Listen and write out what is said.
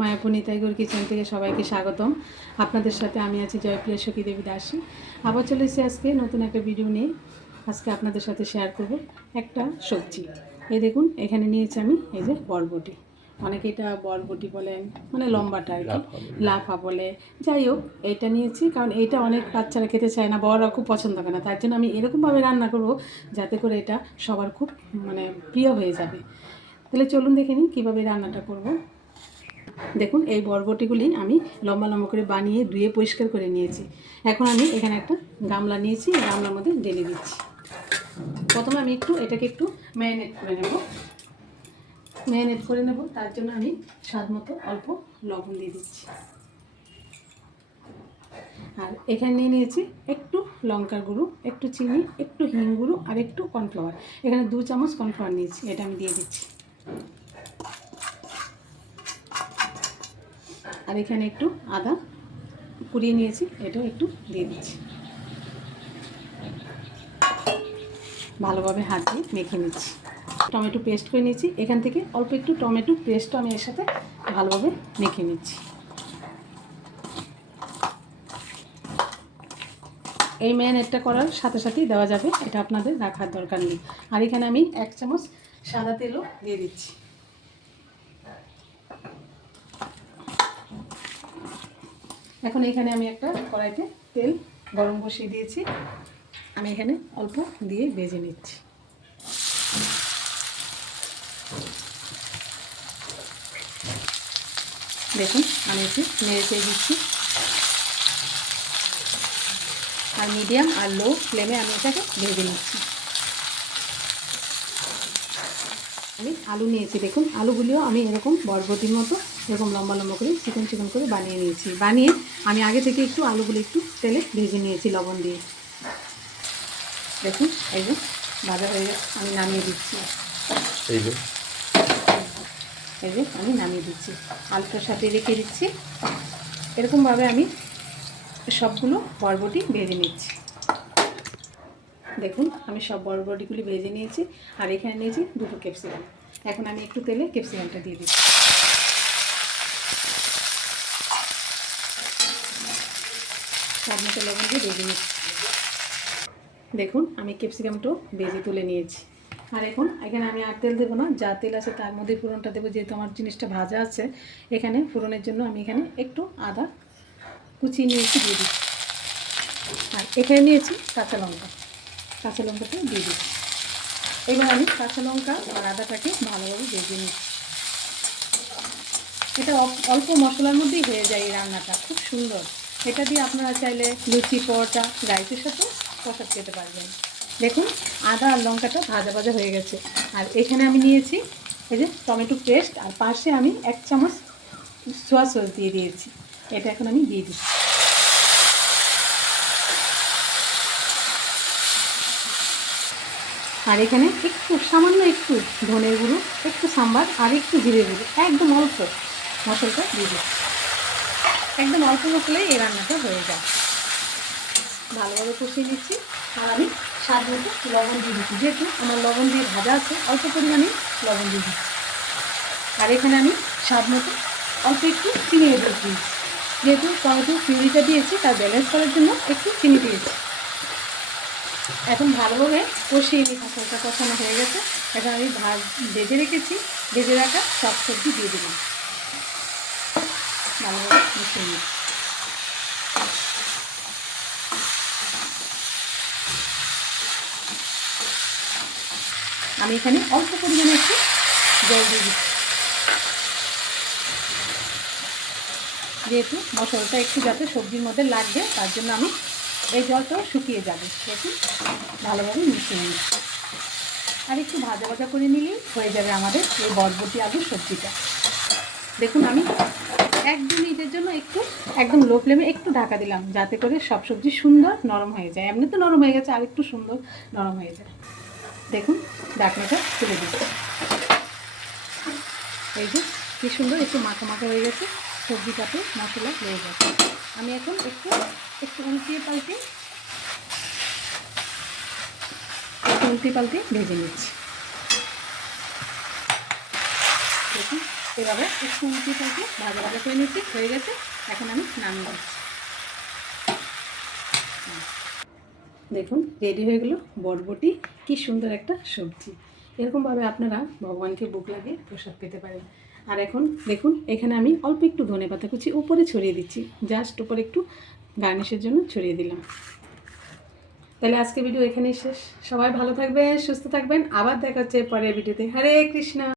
মায়াপুনি Tiger kitchen থেকে সবাইকে স্বাগতম। আপনাদের সাথে আমি আছি জয়প্রিয়া সখী দেবী দাসী। আবার চলে এসেছি আজকে নতুন একটা ভিডিও নিয়ে। আজকে আপনাদের সাথে শেয়ার করব একটা সবজি। এই দেখুন এখানে নিয়েছি আমি এই যে বরবটি। অনেকে এটা বরবটি বলেন মানে লম্বাটা আর কি। লাফা বলে। যাই হোক এইটা নিয়েছি কারণ এইটা অনেক বাচ্চারা খেতে চায় না বড়রা খুব পছন্দ করে না। তার জন্য আমি এরকমভাবে রান্না করব যাতে করে এটা সবার খুব মানে প্রিয় হয়ে যাবে। তাহলে চলুন দেখে নিই কীভাবে রান্নাটা করব। দেখুন, এই বরবটিগুলি আমি লম্বা লম্বা করে বানিয়ে ধুয়ে পরিষ্কার করে নিয়েছি। এখন আমি এখানে একটা গামলা নিয়েছি গামলার মধ্যে ঢেলে দিচ্ছি। প্রথমে আমি একটু এটাকে একটু ম্যারিনেট করে নেব। ম্যারিনেট করে নেব, তার জন্য আমি স্বাদ মতো অল্প লবণ দিয়ে দিচ্ছি। আর এখানে নিয়ে নিয়েছি একটু লঙ্কার গুঁড়ো, একটু চিনি, একটু হিং গুঁড়ো আর একটু কর্নফ্লাওয়ার। এখানে দু চামচ কর্নফ্লাওয়ার নিয়েছি, এটা আমি দিয়ে দিচ্ছি। আর এখানে একটু আদা কুড়িয়ে নিয়েছি, এটাও একটু দিয়ে দিচ্ছি। ভালোভাবে হাত দিয়ে মেখে নিচ্ছি। টমেটো পেস্ট করে নিয়েছি। এখান থেকে অল্প একটু টমেটো পেস্টও আমি এর সাথে ভালোভাবে মেখে নিচ্ছি। এই ম্যারিনেটটা করার সাথে সাথেই দেওয়া যাবে, এটা আপনাদের রাখার দরকার নেই। আর এখানে আমি এক চামচ সাদা তেলও দিয়ে দিচ্ছি। এখন এখানে আমি একটা কড়াইতে তেল গরম বসিয়ে দিয়েছি। আমি এখানে অল্প দিয়ে ভেজে নিচ্ছি। দেখুন, আমি একটু নেড়ে দিচ্ছি। আর মিডিয়াম আর লো ফ্লেমে আমি এটাকে ভেজে নিচ্ছি। আমি আলু নিয়েছি। দেখুন আলুগুলিও আমি এরকম বরবটির মতো এরকম লম্বা লম্বা করে চিকন চিকন করে বানিয়ে নিয়েছি। বানিয়ে আমি আগে থেকে একটু আলুগুলো একটু তেলে ভেজে নিয়েছি লবণ দিয়ে। দেখুন এই যে ভাজা হয়ে গেছে আমি নামিয়ে দিচ্ছি। এই যে। এই যে আমি নামিয়ে দিচ্ছি। আলুটার সাথে রেখে দিচ্ছি। এরকমভাবে আমি সবগুলো বরবটি ভেজে নিচ্ছি। দেখুন আমি সব বরবটিগুলি ভেজে নিয়েছি আর এখানে নিয়েছি দুটো ক্যাপসিকাম। এখন আমি একটু তেলে ক্যাপসিকামটা দিয়ে দিচ্ছি। স্বাদ লবণ দিয়ে দেখুন, আমি ক্যাপসিকামটাও ভেজে তুলে নিয়েছি। আর এখন এখানে আমি আর তেল দেবো না, যা তেল আছে তার মধ্যে ফোড়নটা দেবো, যেহেতু আমার জিনিসটা ভাজা আছে। এখানে ফোড়নের জন্য আমি এখানে একটু আদা কুচিয়ে নিয়েছি, দিয়ে দিচ্ছি। আর এখানে নিয়েছি কাঁচা লঙ্কা। কাঁচা লঙ্কাটা দিয়ে দিচ্ছি। এবার আমি কাঁচা লঙ্কা আর আদাটাকে ভালোভাবে ভেজে নিচ্ছি। এটা অল্প মশলার মধ্যেই হয়ে যায় এই রান্নাটা, খুব সুন্দর। এটা দিয়ে আপনারা চাইলে লুচি, পরোটা, রাইসের সাথে প্রসাদ খেতে পারবেন। দেখুন, আদা আর লঙ্কাটা ভাজা ভাজা হয়ে গেছে। আর এখানে আমি নিয়েছি এই যে টমেটো পেস্ট, আর পাশে আমি এক চামচ সোয়া সস দিয়ে দিয়েছি। এটা এখন আমি দিয়ে দিচ্ছি। আর এখানে একটু, সামান্য একটু ধনের গুঁড়ো, একটু সাম্বার আর একটু জিরে গুঁড়ো, একদম অল্প মশলাটা দিয়ে দিচ্ছি। একদম অল্প মশলাই এই রান্নাটা হয়ে যায়। ভালোভাবে কষিয়ে দিচ্ছি আর আমি স্বাদ মতো লবণ দিয়ে দিচ্ছি। যেহেতু আমার লবণ দিয়ে ভাজা আছে, অল্প পরিমাণে লবণ দিয়ে দিচ্ছি। আর এখানে আমি স্বাদ মতো অল্প একটু চিনি দিয়ে দিচ্ছি। যেহেতু টমেটো পিউরিটা দিয়েছি, তার ব্যালেন্স করার জন্য একটু চিনি দিয়েছি এখন ভালোভাবে কষিয়ে নিই ফসলটা কষানো হয়ে গেছে। এখন আমি ভাত ভেজে রেখেছি। ভেজে রাখা সব সবজি দিয়ে দিলাম। ভালোভাবে মিশিয়ে নিই। আমি এখানে অল্প পরিমাণে একটু জল দিয়ে দিচ্ছি। যেহেতু মশলাটা একটু যাতে সবজির মধ্যে লাগবে, তার জন্য আমি এই জলটাও শুকিয়ে যাবে সেহেতু ভালোভাবে মিশিয়ে নিই আর একটু ভাজা ভাজা করে নিলেই হয়ে যাবে আমাদের এই বরবটি আলুর সবজিটা। দেখুন, আমি এক দু মিনিটের জন্য একটু, একদম লো ফ্লেমে একটু ঢাকা দিলাম, যাতে করে সব সবজি সুন্দর নরম হয়ে যায়। এমনি তো নরম হয়ে গেছে, আর একটু সুন্দর নরম হয়ে যায়। দেখুন, ঢাকনাটা তুলে দিচ্ছি। এই যে, কী সুন্দর, একটু মাখা মাখা হয়ে গেছে, সবজিটাতে মশলা লেগে গেছে। আমি এখন একটু একটু উল্টিয়ে পাল্টে, একটু উল্টে পাল্টে ভেজে নিচ্ছি। দেখুন, এভাবে একটু উঁচু থাকে ভাজা ভাজা করে নিচ্ছি, হয়ে গেছে, এখন আমি নামিয়ে দিচ্ছি দেখুন, রেডি হয়ে গেলো বরবটি, কি সুন্দর একটা সবজি। এরকমভাবে আপনারা ভগবানকে বুক লাগিয়ে প্রসাদ পেতে পারেন। আর এখন দেখুন, এখানে আমি অল্প একটু ধনে পাতা কুচি উপরে ছড়িয়ে দিচ্ছি। জাস্ট উপরে একটু গার্নিশের জন্য ছড়িয়ে দিলাম। তাহলে আজকে ভিডিও এখানেই শেষ। সবাই ভালো থাকবেন, সুস্থ থাকবেন। আবার দেখা হচ্ছে পরের ভিডিওতে হরে কৃষ্ণ!